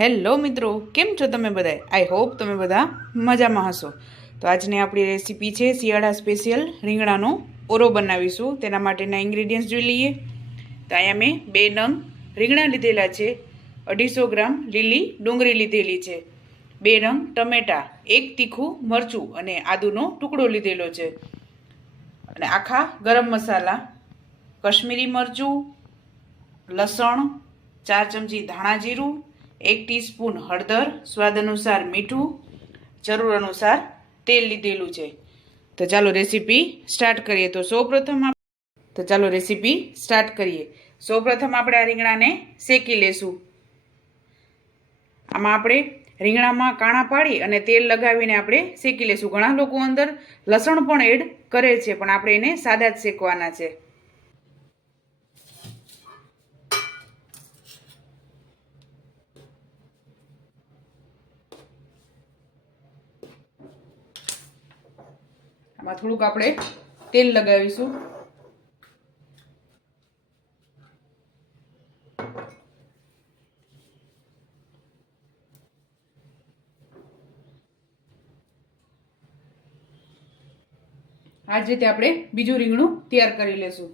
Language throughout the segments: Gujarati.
હેલો મિત્રો, કેમ છો તમે બધા આઈ હોપ તમે બધા મજામાં હશો. તો આજની આપણી રેસીપી છે શિયાળા સ્પેશિયલ રીંગણાનો ઓરો બનાવીશું. તેના માટેના ઇન્ગ્રેડિયન્ટ્સ જોઈ લઈએ. તો અહીંયા મેં બે નંગ રીંગણા લીધેલા છે. અઢીસો ગ્રામ લીલી ડુંગળી લીધેલી છે. બે નંગ ટમેટાં, એક તીખું મરચું અને આદુનો ટુકડો લીધેલો છે. અને આખા ગરમ મસાલા, કશ્મીરી મરચું, લસણ, ચાર ચમચી ધાણા જીરું એક ટીસ્પૂન હળદર, સ્વાદ અનુસાર મીઠું, જરૂર અનુસાર તેલ લીધેલું છે. તો ચાલો રેસીપી સ્ટાર્ટ કરીએ. તો સૌપ્રથમ તો ચાલો રેસીપી સ્ટાર્ટ કરીએ. સૌપ્રથમ આપણે આ રીંગણાને શેકી લેશું. આમાં આપણે રીંગણામાં કાણા પાડી અને તેલ લગાવીને આપણે શેકી લેશું. ઘણા લોકો અંદર લસણ પણ એડ કરે છે, પણ આપણે એને સાદા જ શેકવાના છે. આમાં થોડુંક આપણે તેલ લગાવીશું. આ જ રીતે આપણે બીજું રીંગણું તૈયાર કરી લેશું.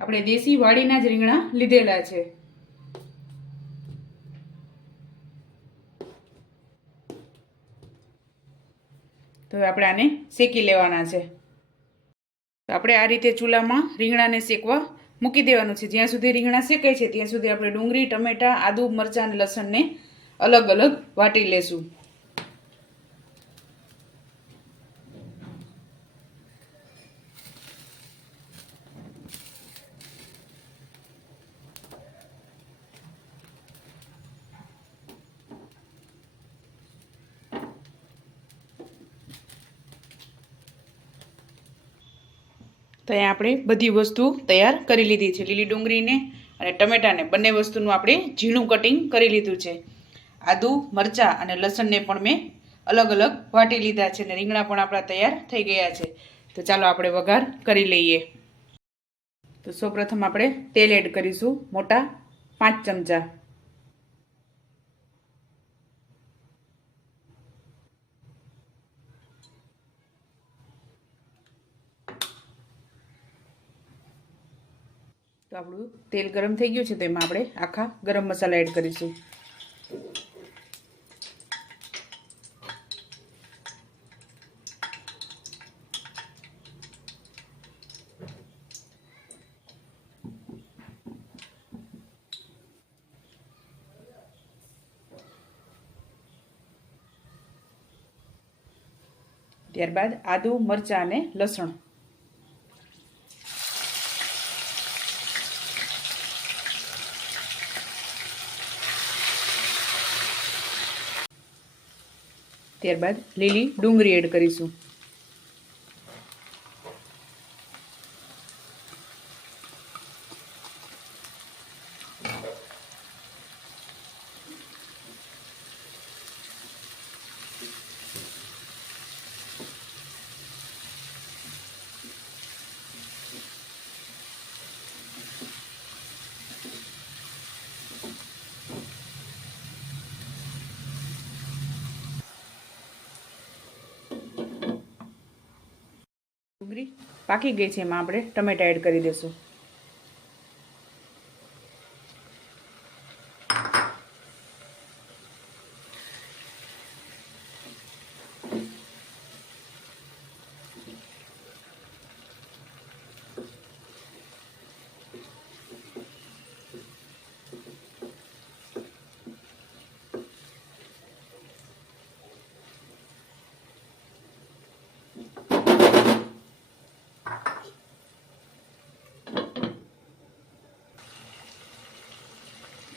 આપણે દેશી વાડીના જ રીંગણા લીધેલા છે. તો આપણે આને શેકી લેવાના છે. તો આપણે આ રીતે ચૂલામાં રીંગણાને શેકવા મૂકી દેવાનું છે. જ્યાં સુધી રીંગણા શેકાય છે, ત્યાં સુધી આપણે ડુંગળી, ટમેટાં, આદુ, મરચાં અને લસણને અલગ અલગ વાટી લેશું. તો અહીંયા આપણે બધી વસ્તુ તૈયાર કરી લીધી છે. લીલી ડુંગળીને અને ટમેટાને બંને વસ્તુનું આપણે ઝીણું કટિંગ કરી લીધું છે. આદુ, મરચાં અને લસણને પણ મેં અલગ અલગ વાટી લીધા છે અને રીંગણા પણ આપણા તૈયાર થઈ ગયા છે. તો ચાલો આપણે વઘાર કરી લઈએ. તો સૌપ્રથમ આપણે તેલ એડ કરીશું, મોટા પાંચ ચમચા. તો આપણું તેલ ગરમ થઈ ગયું છે તો એમાં આપણે આખા ગરમ મસાલા એડ કરીશું. ત્યારબાદ આદુ, મરચાં અને લસણ. ત્યારબાદ લીલી ડુંગળી એડ કરીશું. ડુંગળી પાકી ગઈ છે એમાં આપણે ટમેટા એડ કરી દઈશું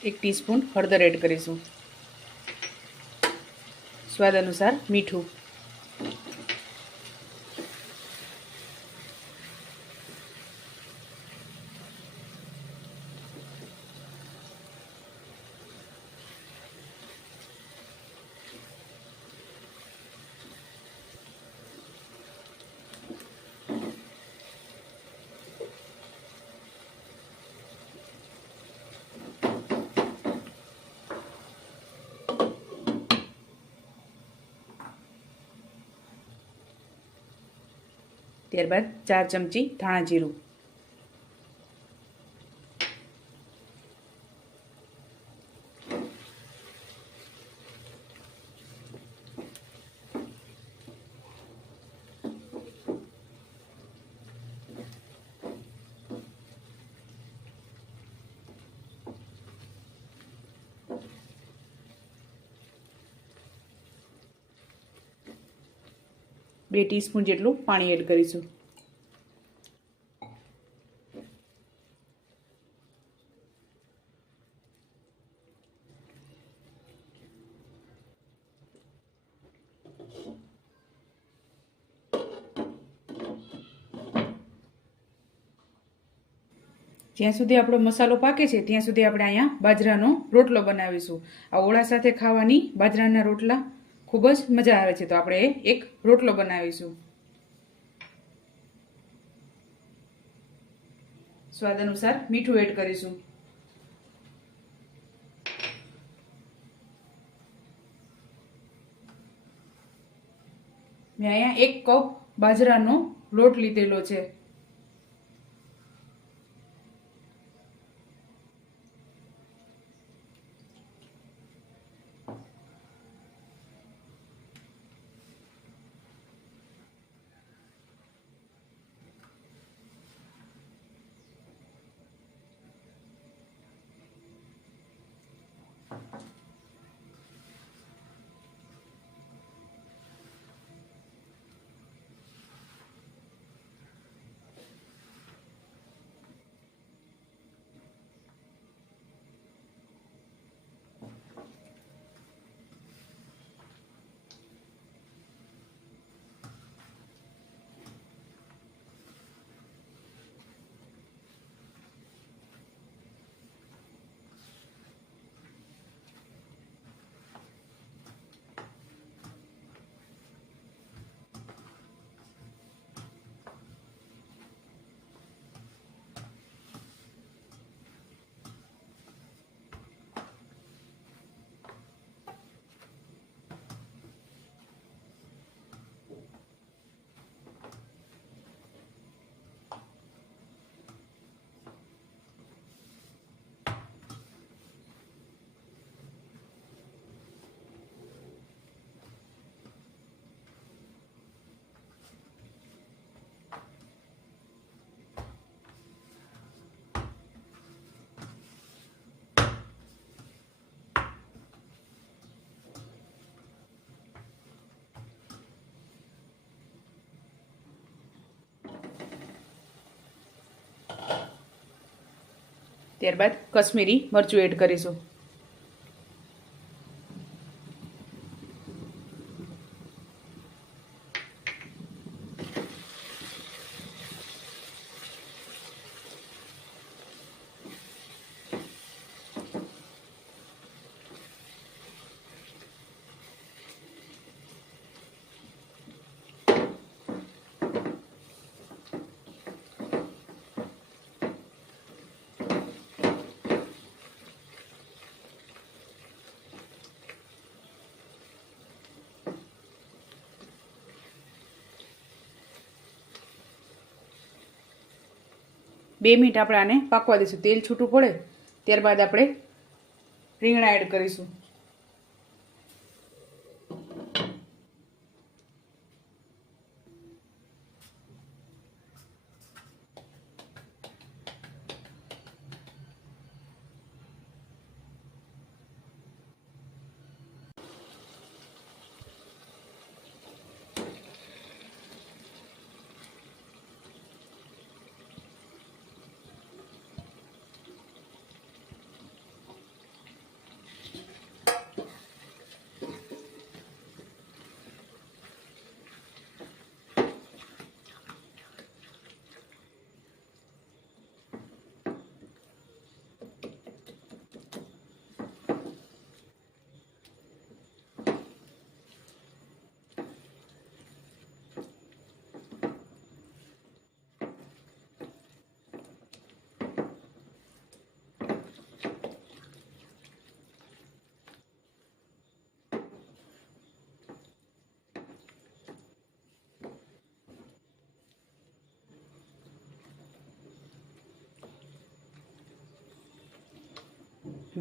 એક ટીસ્પૂન હળદર એડ કરીશું. સ્વાદ અનુસાર મીઠું. ત્યારબાદ ચાર ચમચી ધાણા જીરું. બે ટીસ્પૂન જેટલું પાણી એડ કરીશું. જ્યાં સુધી આપણો મસાલો પાકે છે, ત્યાં સુધી આપણે અહીંયા બાજરાનો રોટલો બનાવીશું. આ ઓળા સાથે ખાવાની બાજરાના રોટલા ખૂબ જ મજા આવે છે. તો આપણે એક રોટલો બનાવીશું. સ્વાદ અનુસાર મીઠું એડ કરીશું. મેં અહીંયા એક કપ બાજરાનો લોટ લીધેલો છે. ત્યારબાદ કશ્મીરી મરચું એડ કરીશું. બે મિનિટ આપણે આને પાકવા દઈશું. તેલ છૂટું પડે ત્યારબાદ આપણે રીંગણા એડ કરીશું.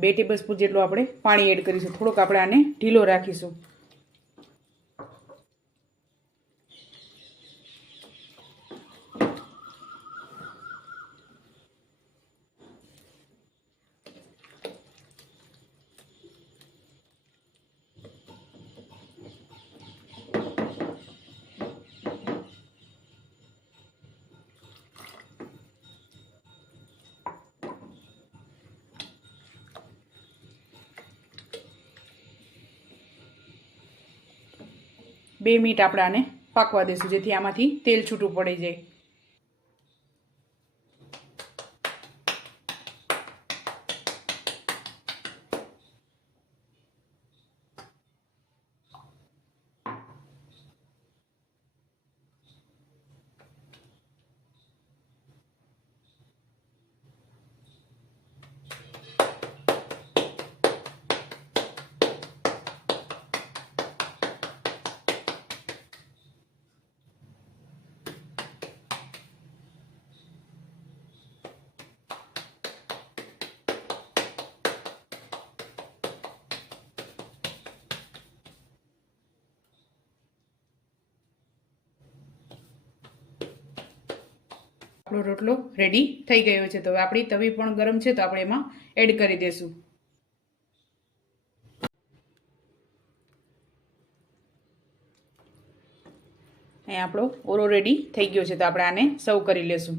બે ટેબલ સ્પૂન જેટલું આપણે પાણી એડ કરીશું. થોડોક આપણે આને ઢીલો રાખીશું. બે મિનિટ આપણે આને પાકવા દઈશું જેથી આમાંથી તેલ છૂટું પડી જાય. આપણો રોટલો રેડી થઈ ગયો છે. તો આપણી તવી પણ ગરમ છે, તો આપણે એમાં એડ કરી દઈશું અહીંયા આપણો ઓરો રેડી થઈ ગયો છે, તો આપણે આને સર્વ કરી લેશું.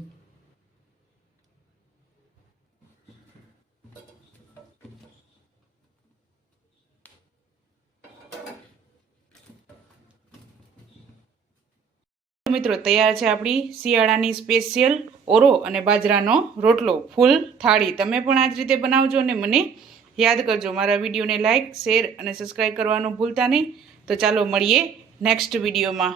મિત્રો, તૈયાર છે આપણી શિયાળાની સ્પેશિયલ ઓરો અને બાજરાનો રોટલો, ફૂલ થાળી. તમે પણ આ જ રીતે બનાવજો અને મને યાદ કરજો. મારા વિડીયોને લાઇક શેર અને સબસ્ક્રાઈબ કરવાનું ભૂલતા નહીં. તો ચાલો મળીએ નેક્સ્ટ વિડીયોમાં.